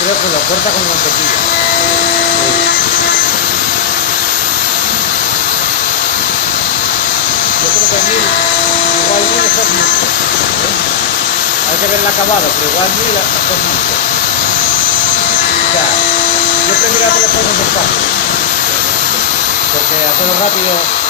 Creo que lo corta con mantequilla. Yo creo que 1000, igual 1000 es mucho. Hay que ver el acabado, pero igual 1000 es mucho. O sea, yo prefiero hacer las cosas despacio, porque hacerlo rápido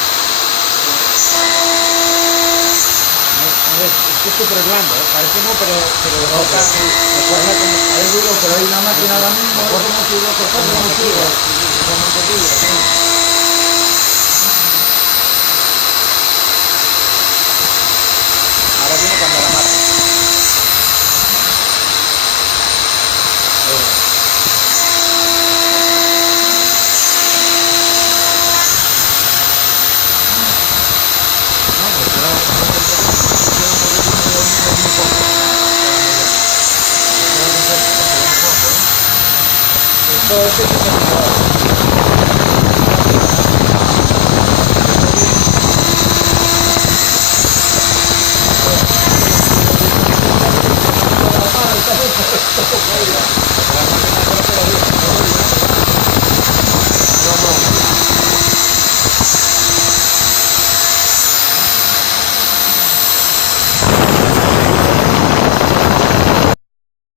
es súper blando, parece no, pero lo toca Es duro, pero hay una máquina ahora mismo, es como si lo cortase con como mantequilla. churros, con mantequilla, sí. Ahora viene cuando la mata. No, pues Esto es